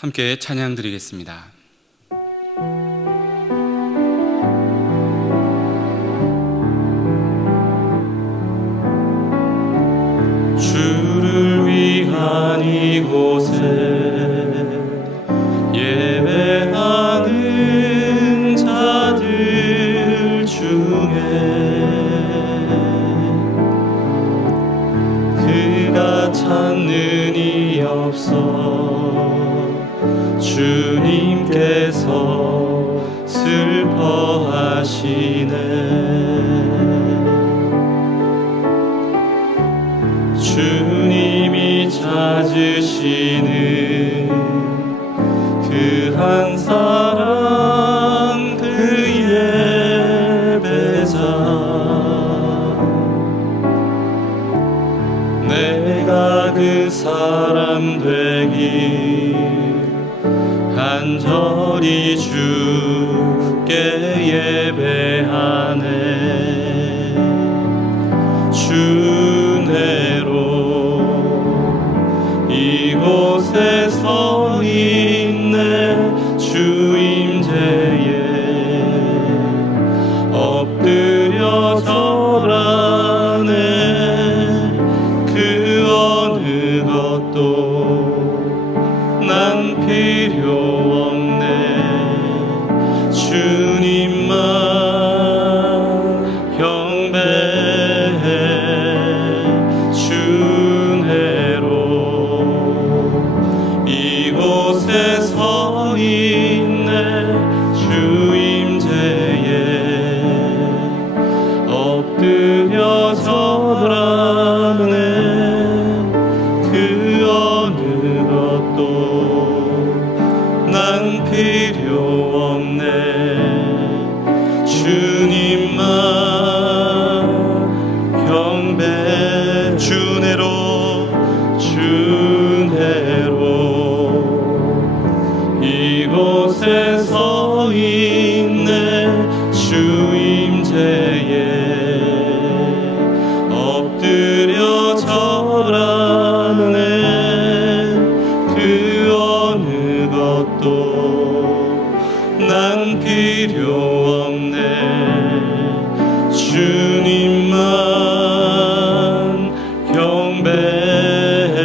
함께 찬양 드리겠습니다. 주를 위한 이곳에 예배하는 자들 중에 그가 찾는 이 없어 주님께서 슬퍼하시네. 주님이 찾으시는 그 한 사람, 그 예배자, 내가 그 사람 되길 간절히 주께 예배하네. 주내로 이곳에 서 있네. 주 임재에 엎드려 절하네. 그 어느 것도 난 필요 주님만 경배해. 주내로 이곳에 서 있네. 주 임재에 엎드려 절하네. 그 어느 것도 난 필요 주님만 경배. 주내로 이곳에 서 있네. 주 임재에 엎드려 절하네. 그 어느 것도 난 필요 주님만 경배해.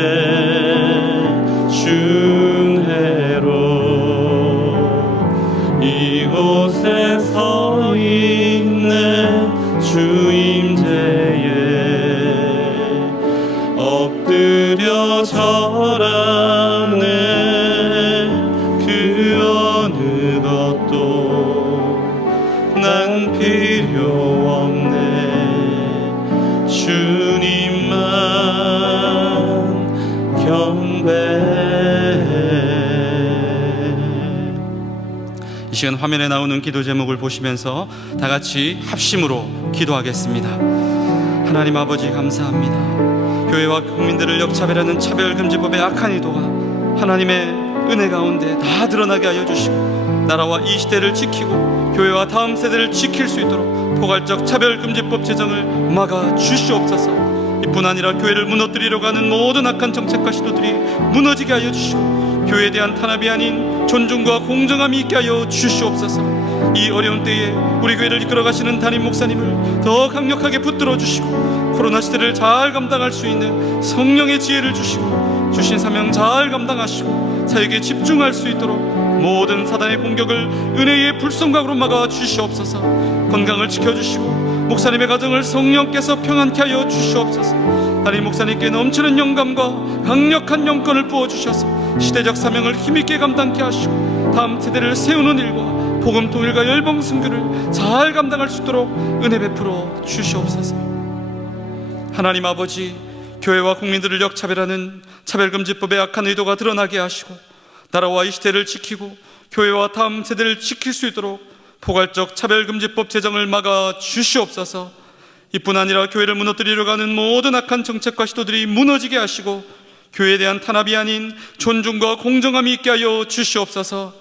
주내로 이곳에 서 있네. 주 임재에 엎드려 절하네. 그 어느 것도 난 필요 주님만 경배해. 이 시간 화면에 나오는 기도 제목을 보시면서 다 같이 합심으로 기도하겠습니다. 하나님 아버지 감사합니다. 교회와 국민들을 역차별하는 차별금지법의 악한 의도가 하나님의 은혜 가운데 다 드러나게 하여 주시고 나라와 이 시대를 지키고 교회와 다음 세대를 지킬 수 있도록 포괄적 차별금지법 제정을 막아 주시옵소서. 이뿐 아니라 교회를 무너뜨리려고 하는 모든 악한 정책과 시도들이 무너지게 하여 주시고 교회에 대한 탄압이 아닌 존중과 공정함이 있게 하여 주시옵소서. 이 어려운 때에 우리 교회를 이끌어가시는 담임 목사님을 더 강력하게 붙들어 주시고 코로나 시대를 잘 감당할 수 있는 성령의 지혜를 주시고 주신 사명 잘 감당하시고 사역에 집중할 수 있도록 모든 사단의 공격을 은혜의 불성각으로 막아 주시옵소서. 건강을 지켜주시고 목사님의 가정을 성령께서 평안케 하여 주시옵소서. 담임 목사님께 넘치는 영감과 강력한 영권을 부어주셔서 시대적 사명을 힘있게 감당케 하시고 다음 세대를 세우는 일과 복음 통일과 열방 선교를 잘 감당할 수 있도록 은혜 베풀어 주시옵소서. 하나님 아버지, 교회와 국민들을 역차별하는 차별금지법의 악한 의도가 드러나게 하시고 나라와 이 시대를 지키고 교회와 다음 세대를 지킬 수 있도록 포괄적 차별금지법 제정을 막아 주시옵소서. 이뿐 아니라 교회를 무너뜨리려고 하는 모든 악한 정책과 시도들이 무너지게 하시고 교회에 대한 탄압이 아닌 존중과 공정함이 있게 하여 주시옵소서.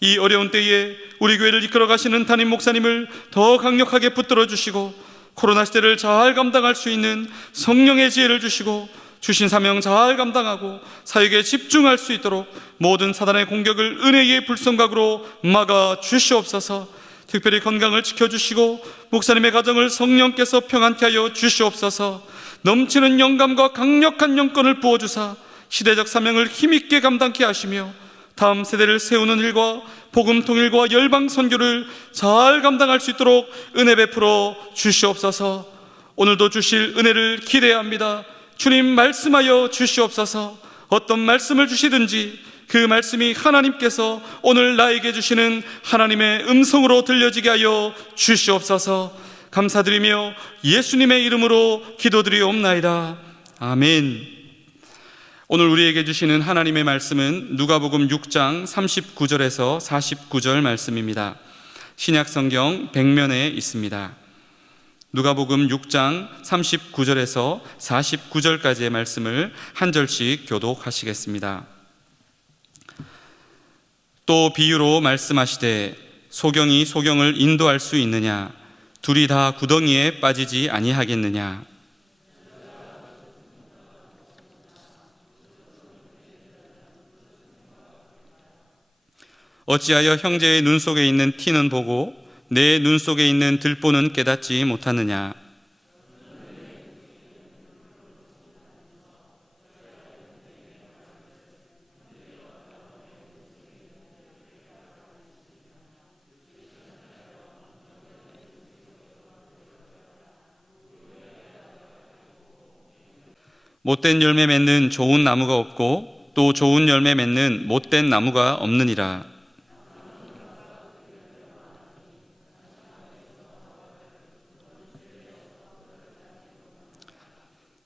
이 어려운 때에 우리 교회를 이끌어 가시는 담임 목사님을 더 강력하게 붙들어 주시고 코로나 시대를 잘 감당할 수 있는 성령의 지혜를 주시고 주신 사명 잘 감당하고 사역에 집중할 수 있도록 모든 사단의 공격을 은혜의 불성각으로 막아 주시옵소서. 특별히 건강을 지켜주시고 목사님의 가정을 성령께서 평안케 하여 주시옵소서. 넘치는 영감과 강력한 영권을 부어주사 시대적 사명을 힘있게 감당케 하시며 다음 세대를 세우는 일과 복음 통일과 열방 선교를 잘 감당할 수 있도록 은혜 베풀어 주시옵소서. 오늘도 주실 은혜를 기대합니다. 주님 말씀하여 주시옵소서. 어떤 말씀을 주시든지 그 말씀이 하나님께서 오늘 나에게 주시는 하나님의 음성으로 들려지게 하여 주시옵소서. 감사드리며 예수님의 이름으로 기도드리옵나이다. 아멘. 오늘 우리에게 주시는 하나님의 말씀은 누가복음 6장 39절에서 49절 말씀입니다. 신약성경 100면에 있습니다. 누가복음 6장 39절에서 49절까지의 말씀을 한 절씩 교독하시겠습니다. 또 비유로 말씀하시되 소경이 소경을 인도할 수 있느냐? 둘이 다 구덩이에 빠지지 아니하겠느냐? 어찌하여 형제의 눈 속에 있는 티는 보고 내 눈 속에 있는 들보는 깨닫지 못하느냐? 못된 열매 맺는 좋은 나무가 없고 또 좋은 열매 맺는 못된 나무가 없느니라.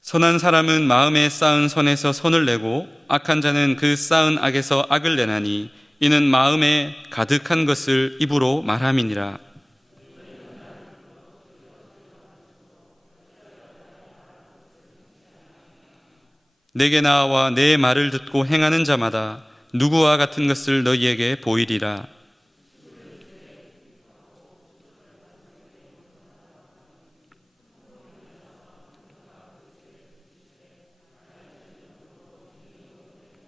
선한 사람은 마음에 쌓은 선에서 선을 내고 악한 자는 그 쌓은 악에서 악을 내나니 이는 마음에 가득한 것을 입으로 말함이니라. 내게 나와 내 말을 듣고 행하는 자마다 누구와 같은 것을 너희에게 보이리라.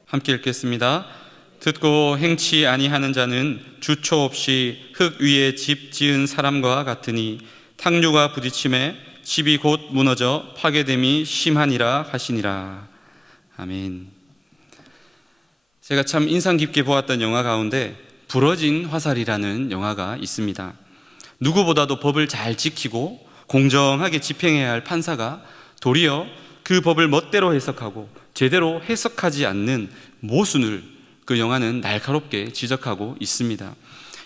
함께 읽겠습니다. 듣고 행치 아니하는 자는 주초 없이 흙 위에 집 지은 사람과 같으니 탕류가 부딪힘에 집이 곧 무너져 파괴됨이 심하니라 하시니라. 아멘. 제가 참 인상 깊게 보았던 영화 가운데 부러진 화살이라는 영화가 있습니다. 누구보다도 법을 잘 지키고 공정하게 집행해야 할 판사가 도리어 그 법을 멋대로 해석하고 제대로 해석하지 않는 모순을 그 영화는 날카롭게 지적하고 있습니다.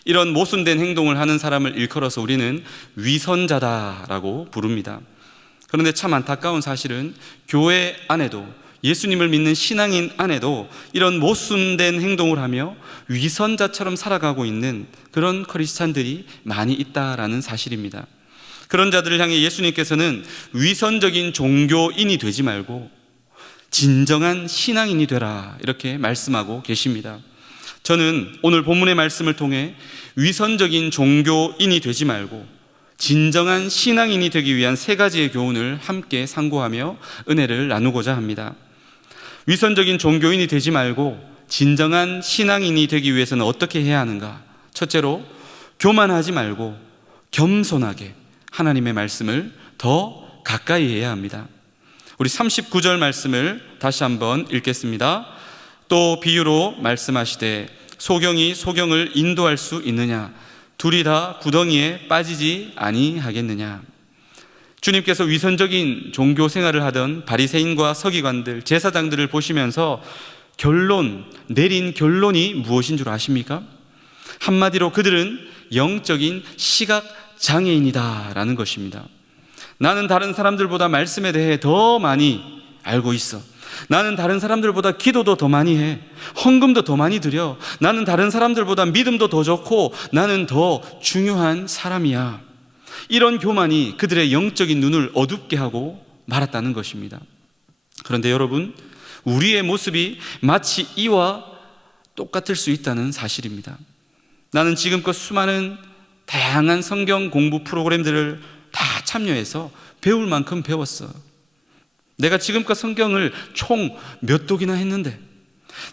이런 모순된 행동을 하는 사람을 일컬어서 우리는 위선자다라고 부릅니다. 그런데 참 안타까운 사실은 교회 안에도 예수님을 믿는 신앙인 안에도 이런 모순된 행동을 하며 위선자처럼 살아가고 있는 그런 크리스찬들이 많이 있다라는 사실입니다. 그런 자들을 향해 예수님께서는 위선적인 종교인이 되지 말고 진정한 신앙인이 되라 이렇게 말씀하고 계십니다. 저는 오늘 본문의 말씀을 통해 위선적인 종교인이 되지 말고 진정한 신앙인이 되기 위한 세 가지의 교훈을 함께 상고하며 은혜를 나누고자 합니다. 위선적인 종교인이 되지 말고 진정한 신앙인이 되기 위해서는 어떻게 해야 하는가? 첫째로 교만하지 말고 겸손하게 하나님의 말씀을 더 가까이 해야 합니다. 우리 39절 말씀을 다시 한번 읽겠습니다. 또 비유로 말씀하시되 소경이 소경을 인도할 수 있느냐? 둘이 다 구덩이에 빠지지 아니하겠느냐? 주님께서 위선적인 종교 생활을 하던 바리새인과 서기관들, 제사장들을 보시면서 내린 결론이 무엇인 줄 아십니까? 한마디로 그들은 영적인 시각장애인이다 라는 것입니다. 나는 다른 사람들보다 말씀에 대해 더 많이 알고 있어. 나는 다른 사람들보다 기도도 더 많이 해. 헌금도 더 많이 드려. 나는 다른 사람들보다 믿음도 더 좋고 나는 더 중요한 사람이야. 이런 교만이 그들의 영적인 눈을 어둡게 하고 말았다는 것입니다. 그런데 여러분, 우리의 모습이 마치 이와 똑같을 수 있다는 사실입니다. 나는 지금껏 수많은 다양한 성경 공부 프로그램들을 다 참여해서 배울 만큼 배웠어. 내가 지금껏 성경을 총 몇 독이나 했는데,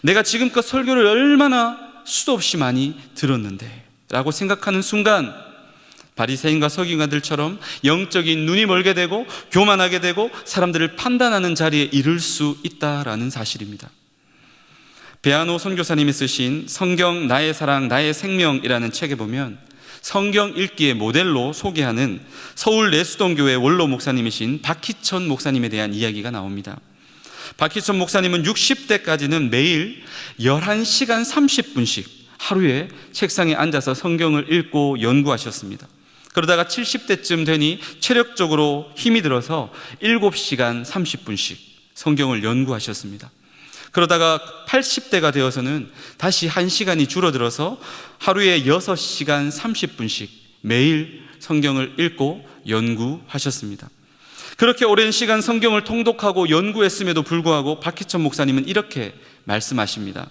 내가 지금껏 설교를 얼마나 수도 없이 많이 들었는데 라고 생각하는 순간 바리새인과 서기관들처럼 영적인 눈이 멀게 되고 교만하게 되고 사람들을 판단하는 자리에 이를 수 있다라는 사실입니다. 배한호 선교사님이 쓰신 성경 나의 사랑 나의 생명이라는 책에 보면 성경 읽기의 모델로 소개하는 서울 내수동교회 원로 목사님이신 박희천 목사님에 대한 이야기가 나옵니다. 박희천 목사님은 60대까지는 매일 11시간 30분씩 하루에 책상에 앉아서 성경을 읽고 연구하셨습니다. 그러다가 70대쯤 되니 체력적으로 힘이 들어서 7시간 30분씩 성경을 연구하셨습니다. 그러다가 80대가 되어서는 다시 1시간이 줄어들어서 하루에 6시간 30분씩 매일 성경을 읽고 연구하셨습니다. 그렇게 오랜 시간 성경을 통독하고 연구했음에도 불구하고 박희천 목사님은 이렇게 말씀하십니다.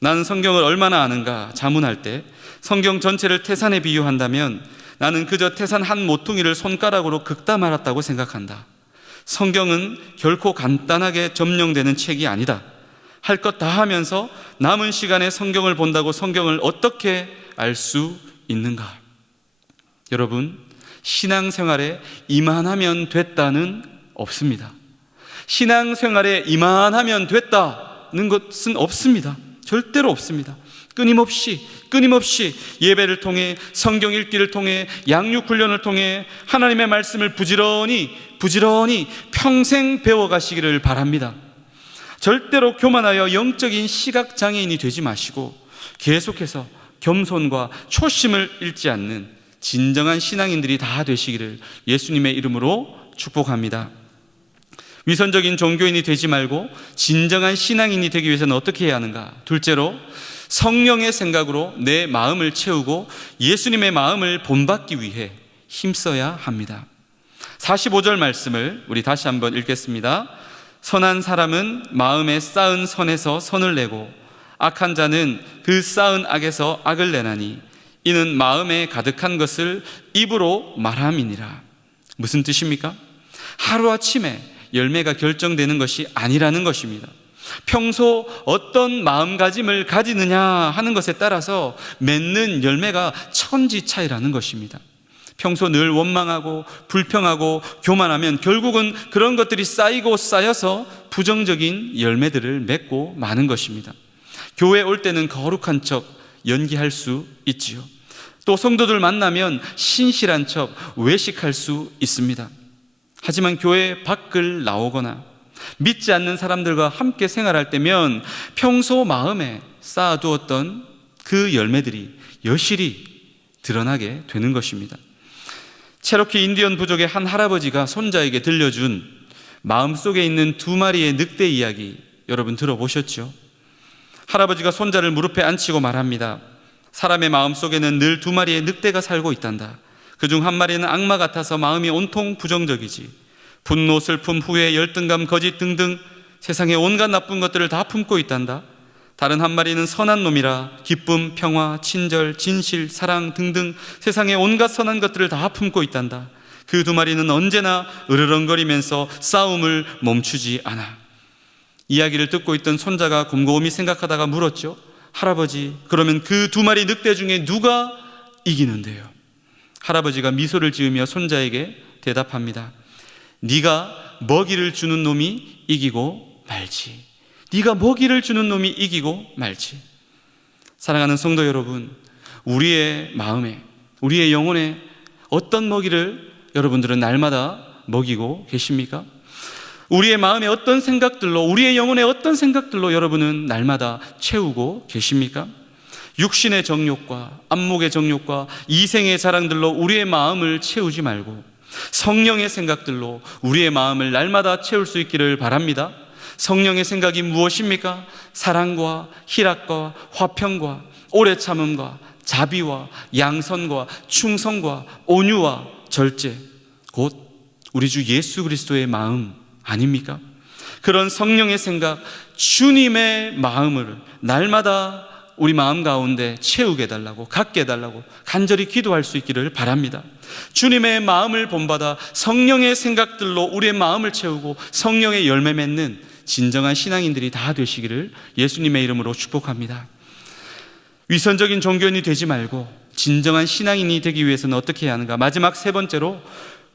나는 성경을 얼마나 아는가 자문할 때 성경 전체를 태산에 비유한다면 나는 그저 태산 한 모퉁이를 손가락으로 긁다 말았다고 생각한다. 성경은 결코 간단하게 점령되는 책이 아니다. 할 것 다 하면서 남은 시간에 성경을 본다고 성경을 어떻게 알 수 있는가? 여러분, 신앙생활에 이만하면 됐다는 없습니다. 신앙생활에 이만하면 됐다는 것은 없습니다. 절대로 없습니다. 끊임없이 예배를 통해 성경 읽기를 통해 양육 훈련을 통해 하나님의 말씀을 부지런히 평생 배워가시기를 바랍니다. 절대로 교만하여 영적인 시각장애인이 되지 마시고 계속해서 겸손과 초심을 잃지 않는 진정한 신앙인들이 다 되시기를 예수님의 이름으로 축복합니다. 위선적인 종교인이 되지 말고 진정한 신앙인이 되기 위해서는 어떻게 해야 하는가? 둘째로 성령의 생각으로 내 마음을 채우고 예수님의 마음을 본받기 위해 힘써야 합니다. 45절 말씀을 우리 다시 한번 읽겠습니다. 선한 사람은 마음에 쌓은 선에서 선을 내고 악한 자는 그 쌓은 악에서 악을 내나니 이는 마음에 가득한 것을 입으로 말함이니라. 무슨 뜻입니까? 하루아침에 열매가 결정되는 것이 아니라는 것입니다. 평소 어떤 마음가짐을 가지느냐 하는 것에 따라서 맺는 열매가 천지 차이라는 것입니다. 평소 늘 원망하고 불평하고 교만하면 결국은 그런 것들이 쌓이고 쌓여서 부정적인 열매들을 맺고 마는 것입니다. 교회 올 때는 거룩한 척 연기할 수 있지요. 또 성도들 만나면 신실한 척 외식할 수 있습니다. 하지만 교회 밖을 나오거나 믿지 않는 사람들과 함께 생활할 때면 평소 마음에 쌓아두었던 그 열매들이 여실히 드러나게 되는 것입니다. 체로키 인디언 부족의 한 할아버지가 손자에게 들려준 마음속에 있는 2마리의 늑대 이야기 여러분 들어보셨죠? 할아버지가 손자를 무릎에 앉히고 말합니다. 사람의 마음속에는 늘 2마리의 늑대가 살고 있단다. 그중 한 마리는 악마 같아서 마음이 온통 부정적이지. 분노, 슬픔, 후회, 열등감, 거짓 등등 세상의 온갖 나쁜 것들을 다 품고 있단다. 다른 한 마리는 선한 놈이라 기쁨, 평화, 친절, 진실, 사랑 등등 세상의 온갖 선한 것들을 다 품고 있단다. 그 2마리는 언제나 으르렁거리면서 싸움을 멈추지 않아. 이야기를 듣고 있던 손자가 곰곰이 생각하다가 물었죠. 할아버지, 그러면 그 2마리 늑대 중에 누가 이기는데요? 할아버지가 미소를 지으며 손자에게 대답합니다. 네가 먹이를 주는 놈이 이기고 말지. 네가 먹이를 주는 놈이 이기고 말지. 사랑하는 성도 여러분, 우리의 마음에, 우리의 영혼에 어떤 먹이를 여러분들은 날마다 먹이고 계십니까? 우리의 마음에 어떤 생각들로, 우리의 영혼에 어떤 생각들로 여러분은 날마다 채우고 계십니까? 육신의 정욕과 안목의 정욕과 이생의 자랑들로 우리의 마음을 채우지 말고 성령의 생각들로 우리의 마음을 날마다 채울 수 있기를 바랍니다. 성령의 생각이 무엇입니까? 사랑과 희락과 화평과 오래 참음과 자비와 양선과 충성과 온유와 절제, 곧 우리 주 예수 그리스도의 마음 아닙니까? 그런 성령의 생각, 주님의 마음을 날마다 우리 마음 가운데 채우게 해달라고, 갖게 해달라고 간절히 기도할 수 있기를 바랍니다. 주님의 마음을 본받아 성령의 생각들로 우리의 마음을 채우고 성령의 열매 맺는 진정한 신앙인들이 다 되시기를 예수님의 이름으로 축복합니다. 위선적인 종교인이 되지 말고 진정한 신앙인이 되기 위해서는 어떻게 해야 하는가? 마지막 세 번째로,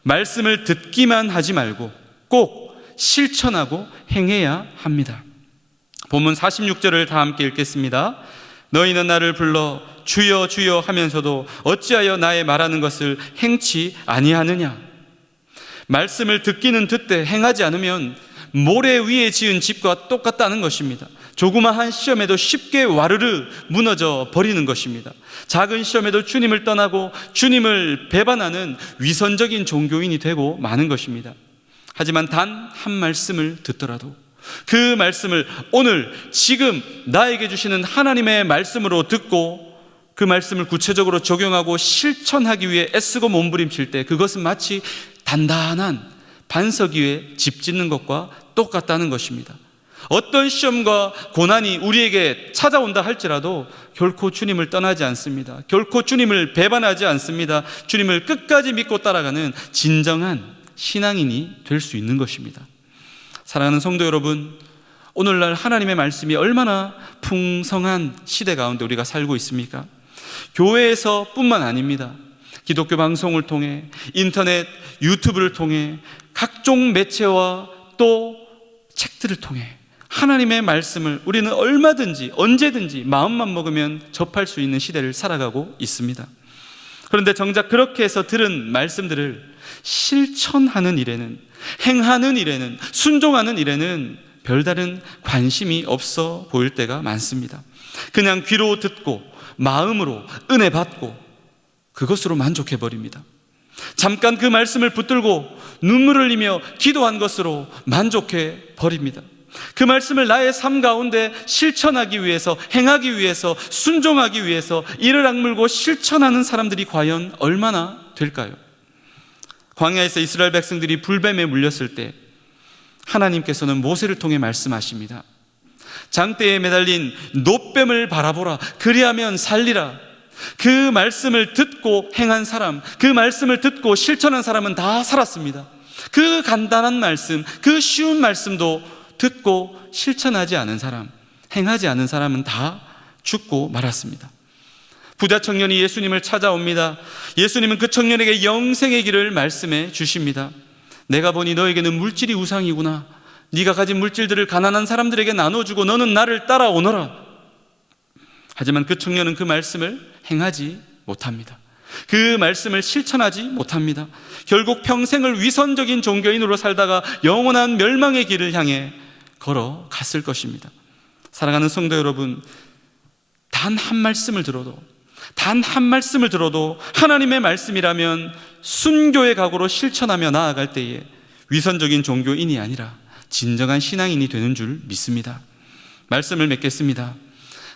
말씀을 듣기만 하지 말고 꼭 실천하고 행해야 합니다. 본문 46절을 다 함께 읽겠습니다. 너희는 나를 불러 주여 주여 하면서도 어찌하여 나의 말하는 것을 행치 아니하느냐? 말씀을 듣기는 듣되 행하지 않으면 모래 위에 지은 집과 똑같다는 것입니다. 조그마한 시험에도 쉽게 와르르 무너져 버리는 것입니다. 작은 시험에도 주님을 떠나고 주님을 배반하는 위선적인 종교인이 되고 마는 것입니다. 하지만 단 한 말씀을 듣더라도 그 말씀을 오늘 지금 나에게 주시는 하나님의 말씀으로 듣고 그 말씀을 구체적으로 적용하고 실천하기 위해 애쓰고 몸부림칠 때 그것은 마치 단단한 반석 위에 집 짓는 것과 똑같다는 것입니다. 어떤 시험과 고난이 우리에게 찾아온다 할지라도 결코 주님을 떠나지 않습니다. 결코 주님을 배반하지 않습니다. 주님을 끝까지 믿고 따라가는 진정한 신앙인이 될 수 있는 것입니다. 사랑하는 성도 여러분, 오늘날 하나님의 말씀이 얼마나 풍성한 시대 가운데 우리가 살고 있습니까? 교회에서 뿐만 아닙니다. 기독교 방송을 통해, 인터넷, 유튜브를 통해, 각종 매체와 또 책들을 통해 하나님의 말씀을 우리는 얼마든지 언제든지 마음만 먹으면 접할 수 있는 시대를 살아가고 있습니다. 그런데 정작 그렇게 해서 들은 말씀들을 실천하는 일에는, 행하는 일에는, 순종하는 일에는 별다른 관심이 없어 보일 때가 많습니다. 그냥 귀로 듣고 마음으로 은혜 받고 그것으로 만족해버립니다. 잠깐 그 말씀을 붙들고 눈물을 흘리며 기도한 것으로 만족해버립니다. 그 말씀을 나의 삶 가운데 실천하기 위해서, 행하기 위해서, 순종하기 위해서 이를 악물고 실천하는 사람들이 과연 얼마나 될까요? 광야에서 이스라엘 백성들이 불뱀에 물렸을 때 하나님께서는 모세를 통해 말씀하십니다. 장대에 매달린 놋뱀을 바라보라, 그리하면 살리라. 그 말씀을 듣고 행한 사람, 그 말씀을 듣고 실천한 사람은 다 살았습니다. 그 간단한 말씀, 그 쉬운 말씀도 듣고 실천하지 않은 사람, 행하지 않은 사람은 다 죽고 말았습니다. 부자 청년이 예수님을 찾아옵니다. 예수님은 그 청년에게 영생의 길을 말씀해 주십니다. 내가 보니 너에게는 물질이 우상이구나. 네가 가진 물질들을 가난한 사람들에게 나눠주고 너는 나를 따라오너라. 하지만 그 청년은 그 말씀을 행하지 못합니다. 그 말씀을 실천하지 못합니다. 결국 평생을 위선적인 종교인으로 살다가 영원한 멸망의 길을 향해 걸어갔을 것입니다. 사랑하는 성도 여러분, 단 한 말씀을 들어도, 단 한 말씀을 들어도 하나님의 말씀이라면 순교의 각오로 실천하며 나아갈 때에 위선적인 종교인이 아니라 진정한 신앙인이 되는 줄 믿습니다. 말씀을 맺겠습니다.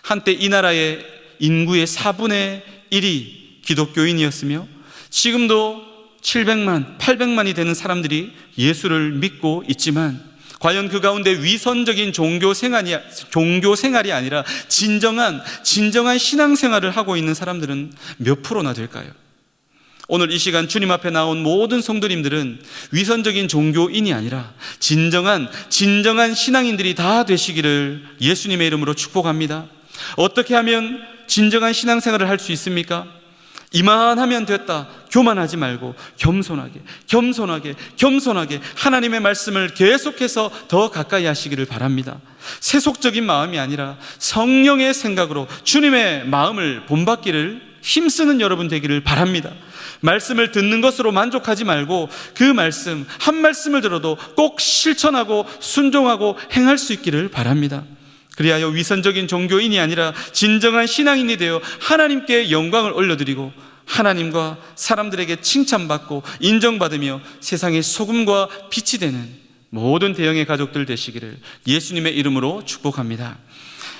한때 이 나라의 인구의 4분의 1이 기독교인이었으며 지금도 700만, 800만이 되는 사람들이 예수를 믿고 있지만 과연 그 가운데 위선적인 종교 생활이 아니라 진정한 신앙생활을 하고 있는 사람들은 몇 프로나 될까요? 오늘 이 시간 주님 앞에 나온 모든 성도님들은 위선적인 종교인이 아니라 진정한 신앙인들이 다 되시기를 예수님의 이름으로 축복합니다. 어떻게 하면 진정한 신앙생활을 할 수 있습니까? 이만하면 됐다, 교만하지 말고 겸손하게 하나님의 말씀을 계속해서 더 가까이 하시기를 바랍니다. 세속적인 마음이 아니라 성령의 생각으로 주님의 마음을 본받기를 힘쓰는 여러분 되기를 바랍니다. 말씀을 듣는 것으로 만족하지 말고 그 말씀, 한 말씀을 들어도 꼭 실천하고 순종하고 행할 수 있기를 바랍니다. 그리하여 위선적인 종교인이 아니라 진정한 신앙인이 되어 하나님께 영광을 올려드리고 하나님과 사람들에게 칭찬받고 인정받으며 세상의 소금과 빛이 되는 모든 대형의 가족들 되시기를 예수님의 이름으로 축복합니다.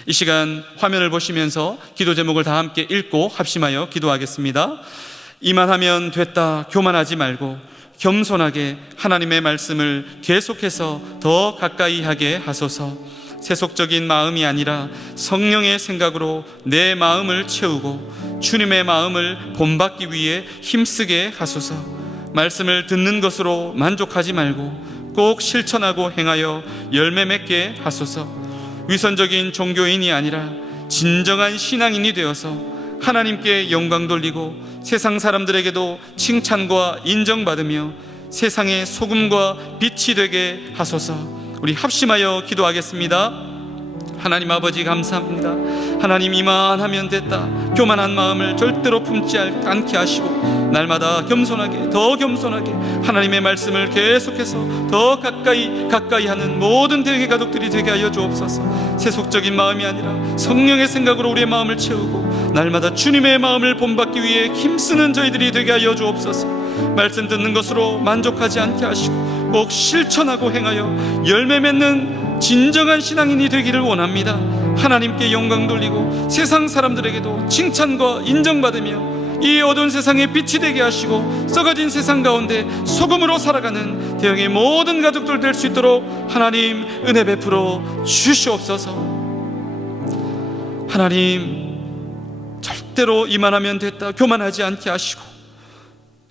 이 시간 화면을 보시면서 기도 제목을 다 함께 읽고 합심하여 기도하겠습니다. 이만하면 됐다, 교만하지 말고 겸손하게 하나님의 말씀을 계속해서 더 가까이 하게 하소서. 세속적인 마음이 아니라 성령의 생각으로 내 마음을 채우고 주님의 마음을 본받기 위해 힘쓰게 하소서. 말씀을 듣는 것으로 만족하지 말고 꼭 실천하고 행하여 열매 맺게 하소서. 위선적인 종교인이 아니라 진정한 신앙인이 되어서 하나님께 영광 돌리고 세상 사람들에게도 칭찬과 인정받으며 세상의 소금과 빛이 되게 하소서. 우리 합심하여 기도하겠습니다. 하나님 아버지 감사합니다. 하나님, 이만하면 됐다, 교만한 마음을 절대로 품지 않게 하시고 날마다 겸손하게, 더 겸손하게 하나님의 말씀을 계속해서 더 가까이 하는 모든 대회 가족들이 되게 하여 주옵소서. 세속적인 마음이 아니라 성령의 생각으로 우리의 마음을 채우고 날마다 주님의 마음을 본받기 위해 힘쓰는 저희들이 되게 하여 주옵소서. 말씀 듣는 것으로 만족하지 않게 하시고 꼭 실천하고 행하여 열매 맺는 진정한 신앙인이 되기를 원합니다. 하나님께 영광 돌리고 세상 사람들에게도 칭찬과 인정받으며 이 어두운 세상에 빛이 되게 하시고 썩어진 세상 가운데 소금으로 살아가는 대형의 모든 가족들 될 수 있도록 하나님 은혜 베풀어 주시옵소서. 하나님, 절대로 이만하면 됐다, 교만하지 않게 하시고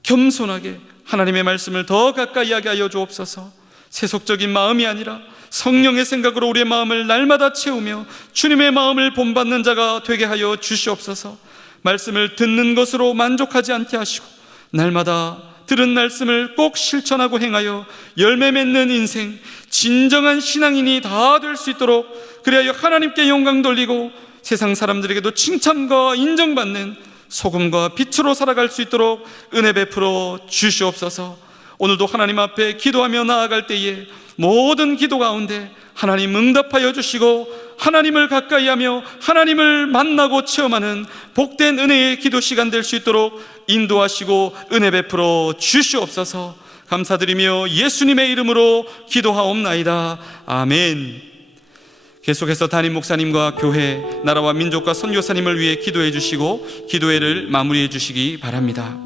겸손하게 하나님의 말씀을 더 가까이 하게 하여 주옵소서. 세속적인 마음이 아니라 성령의 생각으로 우리의 마음을 날마다 채우며 주님의 마음을 본받는 자가 되게 하여 주시옵소서. 말씀을 듣는 것으로 만족하지 않게 하시고 날마다 들은 말씀을 꼭 실천하고 행하여 열매 맺는 인생, 진정한 신앙인이 다 될 수 있도록 그리하여 하나님께 영광 돌리고 세상 사람들에게도 칭찬과 인정받는 소금과 빛으로 살아갈 수 있도록 은혜 베풀어 주시옵소서. 오늘도 하나님 앞에 기도하며 나아갈 때에 모든 기도 가운데 하나님 응답하여 주시고 하나님을 가까이하며 하나님을 만나고 체험하는 복된 은혜의 기도 시간 될 수 있도록 인도하시고 은혜 베풀어 주시옵소서. 감사드리며 예수님의 이름으로 기도하옵나이다. 아멘. 계속해서 담임 목사님과 교회, 나라와 민족과 선교사님을 위해 기도해 주시고 기도회를 마무리해 주시기 바랍니다.